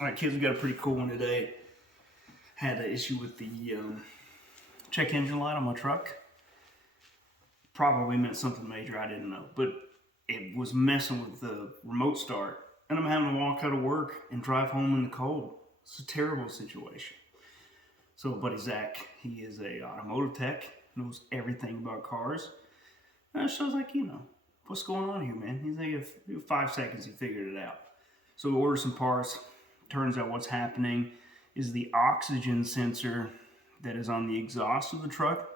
All right, kids, we got a pretty cool one today. Had an issue with the check engine light on my truck. Probably meant something major, I didn't know. But it was messing with the remote start. And I'm having to walk out of work and drive home in the cold. It's a terrible situation. So buddy Zack, he is a automotive tech, knows everything about cars. And so I was like, what's going on here, man? He's like, in 5 seconds, he figured it out. So we ordered some parts. Turns out what's happening is the oxygen sensor that is on the exhaust of the truck,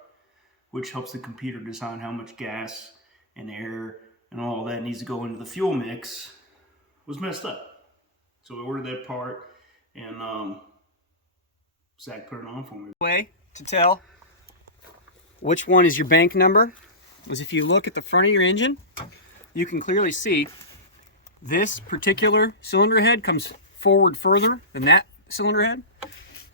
which helps the computer decide how much gas and air and all that needs to go into the fuel mix, was messed up. So we ordered that part, and Zack put it on for me. Way to tell which one is your bank number is if you look at the front of your engine, you can clearly see this particular cylinder head comes forward further than that cylinder head.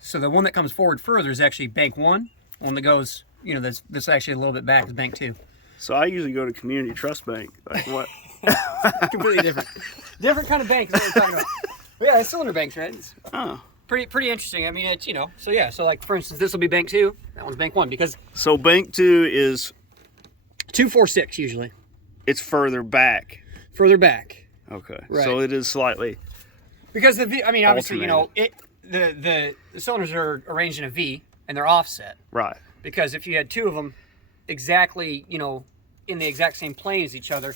So the one that comes forward further is actually bank 1. One that goes, that's actually a little bit back is bank 2. So I usually go to Community Trust Bank. Like what? Completely different. Different kind of bank is what we're talking about. But yeah, it's cylinder banks, right? It's pretty interesting. I mean, it's, so yeah. So like, for instance, this will be bank 2. That one's bank 1 because... So bank 2 is... 246 usually. It's further back. Further back. Okay. Right. So it is slightly... Because obviously, the cylinders are arranged in a V and they're offset. Right. Because if you had two of them exactly, in the exact same plane as each other,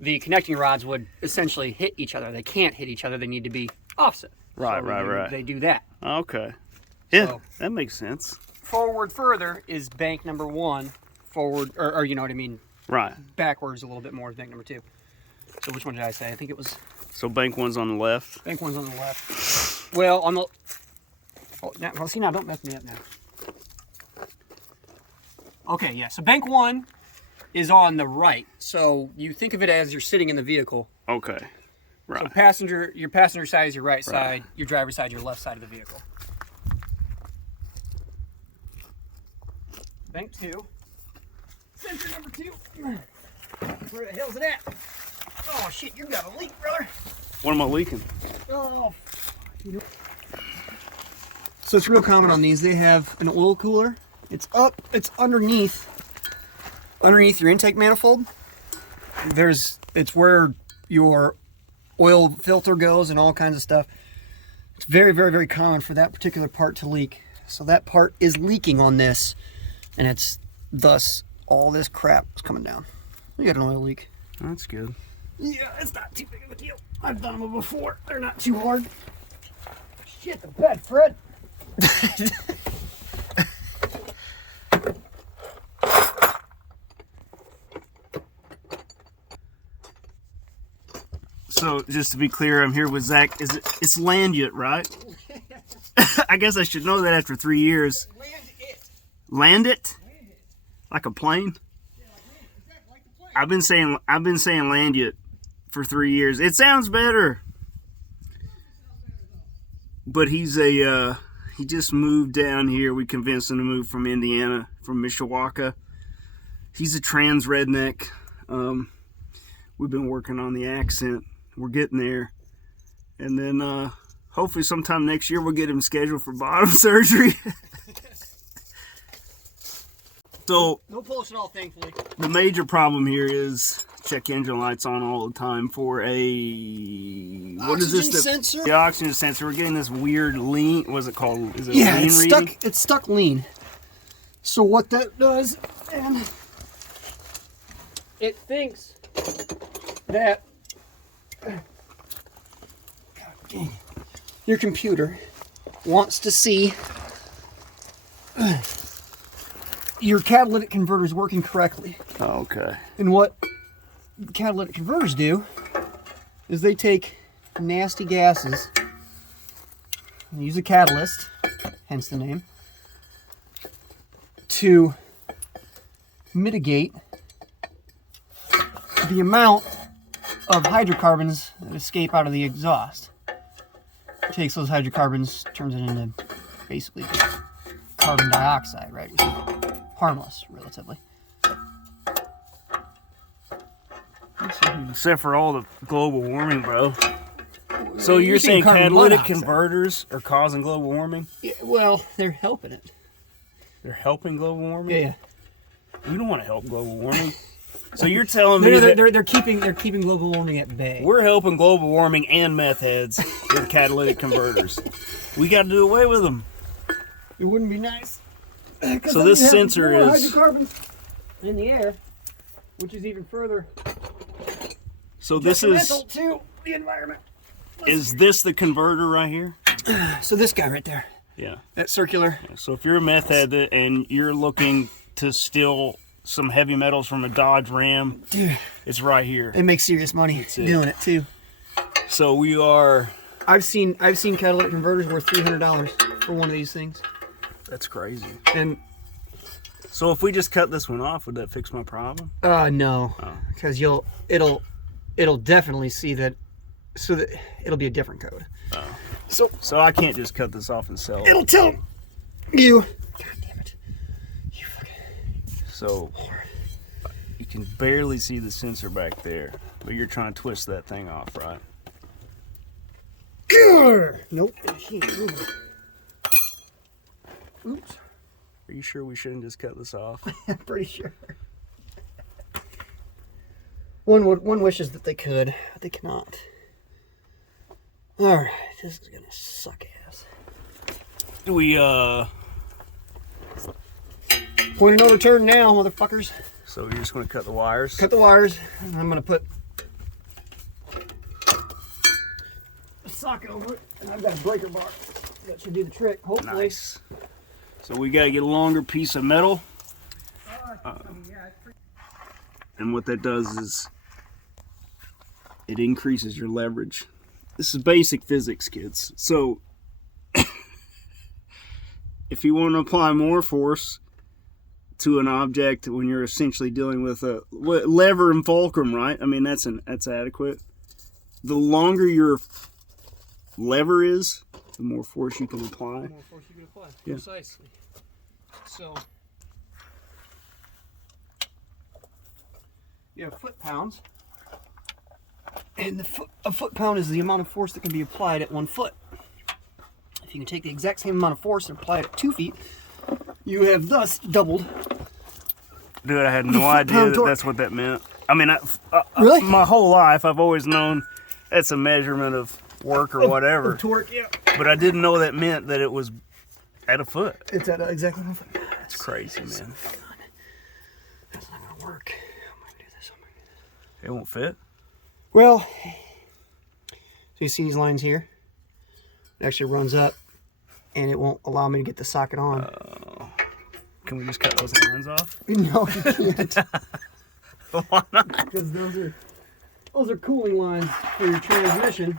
the connecting rods would essentially hit each other. They can't hit each other. They need to be offset. Right, so right. They do that. Okay. Yeah, so, that makes sense. Forward further is bank number 1. Forward, or you know what I mean? Right. Backwards a little bit more is bank number 2. So which one did I say? I think it was... So bank 1's on the left? Bank 1's on the left. Well, on the... Oh, now, see, now, don't mess me up now. Okay, yeah, so bank 1 is on the right. So you think of it as you're sitting in the vehicle. Okay, right. So your passenger side is your right side, your driver's side, your left side of the vehicle. Bank 2. Sensor number 2. Where the hell's it at? Oh shit, you got a leak, brother. What am I leaking? Oh. So it's real common on these. They have an oil cooler. It's underneath your intake manifold. It's where your oil filter goes and all kinds of stuff. It's very, very, very common for that particular part to leak. So that part is leaking on this, and it's thus all this crap is coming down. You got an oil leak. That's good. Yeah, it's not too big of a deal. I've done them before. They're not too hard. Shit, the bed, Fred. So, just to be clear, I'm here with Zack. It's Landit, right? I guess I should know that after 3 years. Landit? Like a plane? Yeah, like the plane. I've been saying Landit for 3 years. It sounds better. But he just moved down here. We convinced him to move from Indiana, from Mishawaka. He's a trans redneck. We've been working on the accent. We're getting there. And then hopefully sometime next year we'll get him scheduled for bottom surgery. So no pulse at all, thankfully. The major problem here is check engine lights on all the time for a sensor? The oxygen sensor. We're getting this weird lean. What's it called? Is it lean reading? Stuck. It's stuck lean. So what that does, and it thinks that your computer wants to see your catalytic converter is working correctly. Oh, okay. And what catalytic converters do is they take nasty gases and use a catalyst, hence the name, to mitigate the amount of hydrocarbons that escape out of the exhaust. It takes those hydrocarbons, turns it into basically just carbon dioxide, right? Which is harmless, relatively. Except for all the global warming, bro. So you're saying carbon catalytic monoxide. converters are causing global warming? Yeah, well, they're helping it. They're helping global warming? Yeah. We don't want to help global warming. So you're telling me They're keeping global warming at bay. we're helping global warming and meth heads with catalytic converters. We got to do away with them. It wouldn't be nice. So this sensor is. hydrocarbons in the air, which is even further So this is. detrimental to the environment. Is this the converter right here? So this guy right there, Yeah. that circular. So if you're a meth head and you're looking to steal some heavy metals from a Dodge Ram, Dude, it's right here. they make serious money doing it too. So we are. I've seen catalytic converters worth $300 for one of these things. That's crazy. And So if we just cut this one off, would that fix my problem? no, because it'll definitely see that, so that it'll be a different code. So I can't just cut this off and sell it. It'll tell you. God damn it! You fucking. So you can barely see the sensor back there, but you're trying to twist that thing off, right? Nope. She ain't moving. Oops. Are you sure we shouldn't just cut this off? I'm pretty sure. One wishes that they could, but they cannot. All right, this is gonna suck ass. We Point of no return now, motherfuckers. So you're just gonna cut the wires? Cut the wires. And I'm gonna put a socket over it, and I've got a breaker bar. That should do the trick, hopefully. Nice. So we gotta get a longer piece of metal. And what that does is it increases your leverage. This is basic physics, kids. So if you want to apply more force to an object when you're essentially dealing with a lever and fulcrum, right? I mean, that's adequate. The longer your lever is, the more force you can apply. The more force you can apply. Yeah. Precisely. So you have foot-pounds, and a foot-pound is the amount of force that can be applied at 1 foot. If you can take the exact same amount of force and apply it at 2 feet, you have thus doubled. Dude, I had no idea that that's what that meant. I mean, Really? my whole life I've always known that's a measurement of work or whatever. Of torque, yeah. But I didn't know that meant that it was at a foot. It's at exactly 1 foot. That's crazy, man. That's not gonna work. I'm gonna do this. It won't fit? Well, so you see these lines here? It actually runs up, and it won't allow me to get the socket on. Can we just cut those lines off? No, you can't. Why not? Because those are cooling lines for your transmission.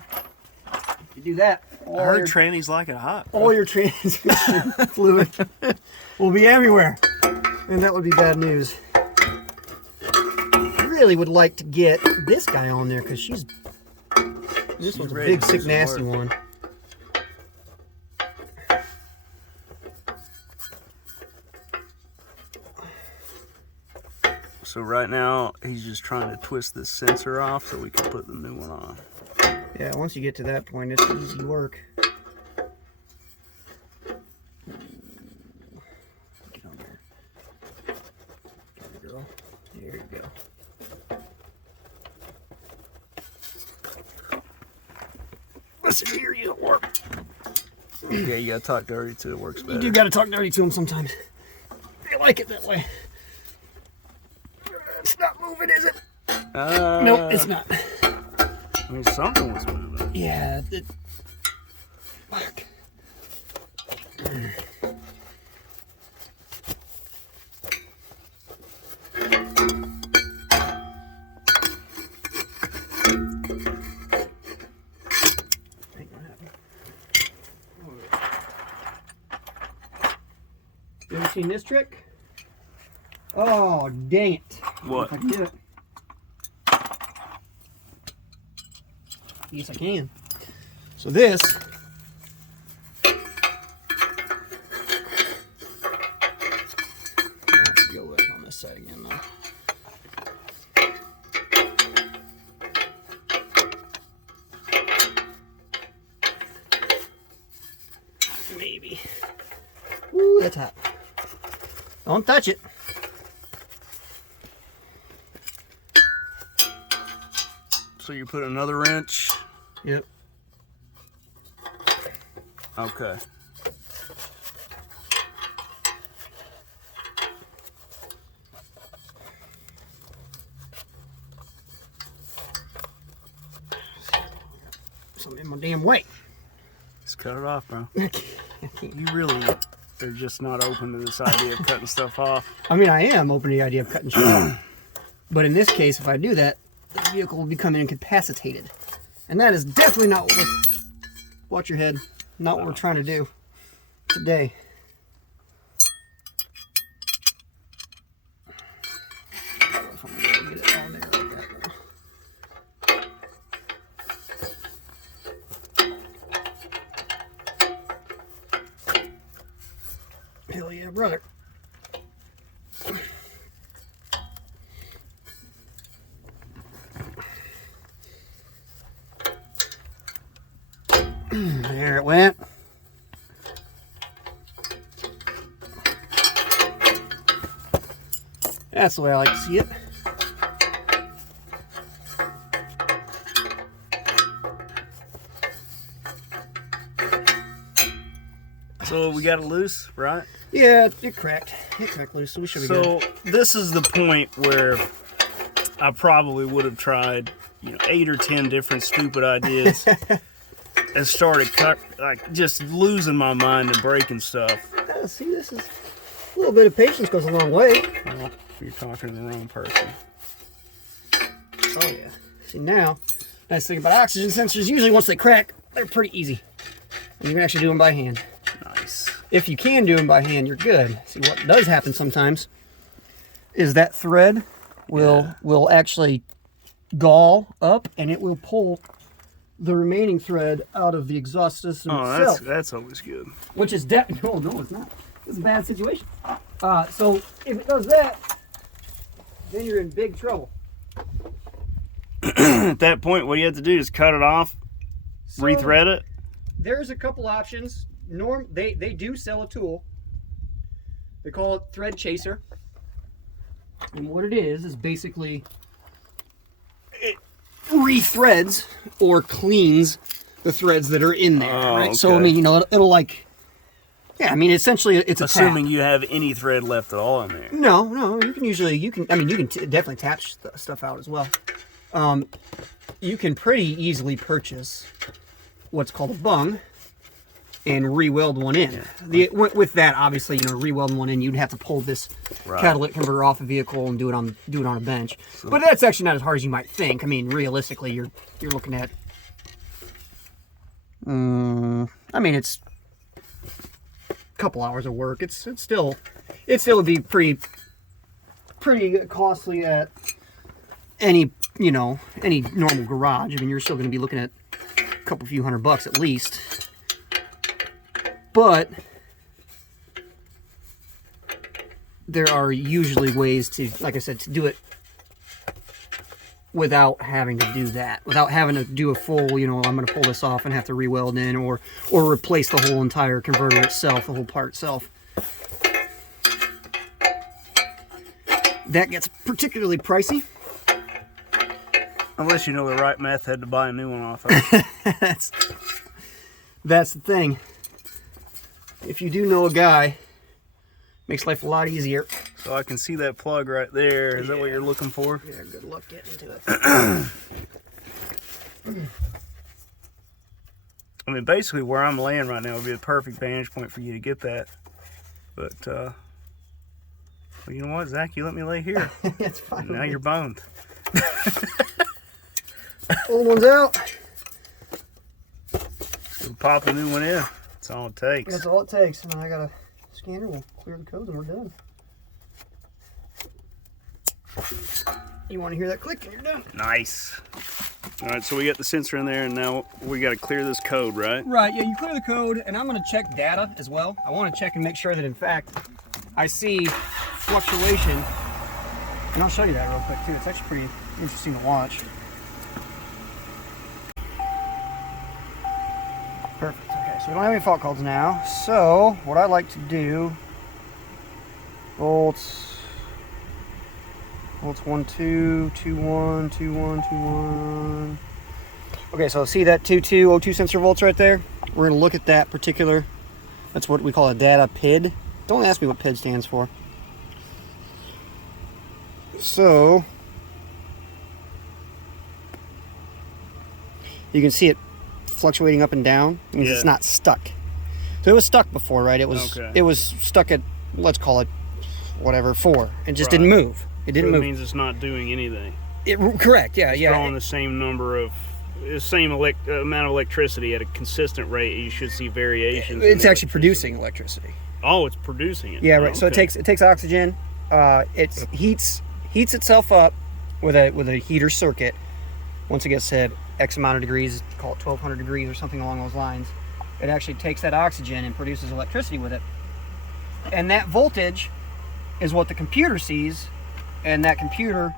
If you do that, I heard trannies like it hot. all your transmission fluid will be everywhere, and that would be bad news. I really would like to get this guy on there because this one's a ready big, to do sick, some nasty work. one. So right now, he's just trying to twist this sensor off so we can put the new one on. Yeah, once you get to that point, it's easy work. Get on there. Get on, girl. There you go. Listen here, you don't work. Yeah, you gotta talk dirty till it works You better. do gotta talk dirty to them sometimes. They like it that way. It's not moving, is it? Nope, it's not. I mean, something was moving. Yeah, fuck. Ain't gonna happen. You ever seen this trick? Oh, dang it. What? If I can do it. Yes, I can. So this. Let's go with it on this side again, though. baby. Ooh, that's hot. Don't touch it. So you put another wrench. Yep. Okay. Something in my damn way. Just cut it off, bro. I can't. You really are just not open to this idea of cutting stuff off. I mean, I am open to the idea of cutting shit off. But in this case, if I do that, the vehicle will become incapacitated. And that is definitely not what we're... Watch your head. Not what we're trying to do today. I don't know if I'm gonna be able to get it on there like that. Hell yeah, brother. There it went. That's the way I like to see it. So we got it loose, right? Yeah, it cracked. It cracked loose, so we should be good. So this is the point where I probably would have tried, 8 or 10 different stupid ideas and started just losing my mind and breaking stuff. See, this is a little bit of patience goes a long way. Well, you're talking to the wrong person. Oh yeah. See now, nice thing about oxygen sensors, usually once they crack, they're pretty easy. And you can actually do them by hand. Nice. If you can do them by hand, you're good. See, what does happen sometimes is that thread will actually gall up and it will pull the remaining thread out of the exhaust system itself. That's always good. Which is no, it's not. It's a bad situation. So if it does that, then you're in big trouble. At that point, what you have to do is cut it off, rethread it. There's a couple options. They do sell a tool. They call it Thread Chaser. And what it is basically it rethreads or cleans the threads that are in there. Right? Okay. So I mean, it'll like, yeah. I mean, essentially, it's a assuming tap. you have any thread left at all in there. No, you can definitely tap stuff out as well. You can pretty easily purchase what's called a bung and re-weld one in. Yeah. With that, obviously, re-welding one in, you'd have to pull this catalytic converter off the vehicle and do it on a bench. So, but that's actually not as hard as you might think. I mean, realistically, you're looking at. I mean, it's a couple hours of work. It still would be pretty costly at any normal garage. I mean, you're still going to be looking at a couple few $100 at least. But there are usually ways to, like I said, to do it without having to do that, without having to do a full, I'm going to pull this off and have to re-weld in or replace the whole entire converter itself, the whole part itself. That gets particularly pricey. Unless you know the right method to buy a new one off of. That's the thing. If you do know a guy, makes life a lot easier. So I can see that plug right there. Is that what you're looking for? Yeah, good luck getting to it. I mean, basically where I'm laying right now would be the perfect vantage point for you to get that. But, well, you know what, Zach? You let me lay here. That's fine. Now you're boned. Old one's out. So pop a new one in. That's all it takes. That's all it takes. And I got a scanner. We'll clear the codes and we're done. You want to hear that click and you're done. Nice. All right, so we got the sensor in there, and now we got to clear this code, right? Right, yeah, you clear the code, and I'm going to check data as well. I want to check and make sure that, in fact, I see fluctuation. And I'll show you that real quick, too. It's actually pretty interesting to watch. Perfect. Okay, So we don't have any fault codes now. So what I like to do, volts 1, 2, 2, 1, 2, 1, 2, 1. Okay, so see that 2202 sensor volts right there? We're gonna look at that particular, that's what we call a data PID. Don't ask me what PID stands for. So you can see it fluctuating up and down. It means it's not stuck. So it was stuck before, right? It was it was stuck at, let's call it whatever, 4. It just didn't move. It didn't move. It means it's not doing anything. Correct. Yeah, it's drawing the same number of amount of electricity at a consistent rate. You should see variations. It's actually producing electricity. Oh, it's producing it. Yeah, right. So it takes oxygen. It heats itself up with a heater circuit. Once it gets to X amount of degrees, call it 1200 degrees or something along those lines, it actually takes that oxygen and produces electricity with it. And that voltage is what the computer sees, and that computer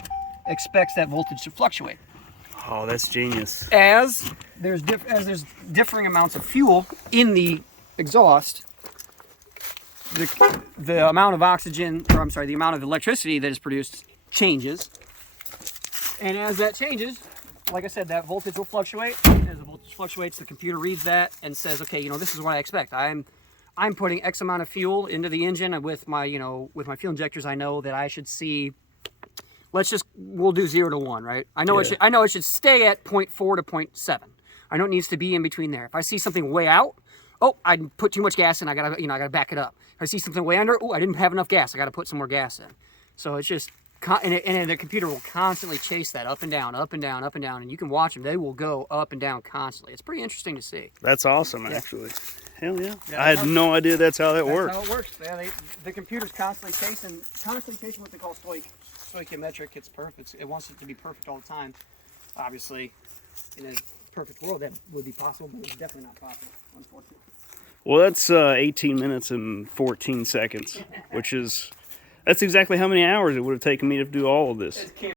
expects that voltage to fluctuate. Oh, that's genius. As there's differing amounts of fuel in the exhaust, the amount of oxygen, or I'm sorry, the amount of electricity that is produced changes. And as that changes, like I said, that voltage will fluctuate. As the voltage fluctuates, the computer reads that and says, okay, this is what I expect. I'm putting X amount of fuel into the engine, and with my fuel injectors, I know that I should see, we'll do 0 to 1, right? I know it should stay at 0.4 to 0.7. I know it needs to be in between there. If I see something way out, I put too much gas in, I gotta back it up. If I see something way under, I didn't have enough gas, I gotta put some more gas in. So it's just, and the computer will constantly chase that up and down, up and down, up and down, and you can watch them. They will go up and down constantly. It's pretty interesting to see. That's awesome, actually. Hell yeah. I had no idea that's how that works. That's how it works. Yeah, the computer's constantly chasing what they call stoichiometric. It's perfect. It wants it to be perfect all the time. Obviously, in a perfect world, that would be possible, but it's definitely not possible, unfortunately. Well, that's 18 minutes and 14 seconds, that's exactly how many hours it would have taken me to do all of this.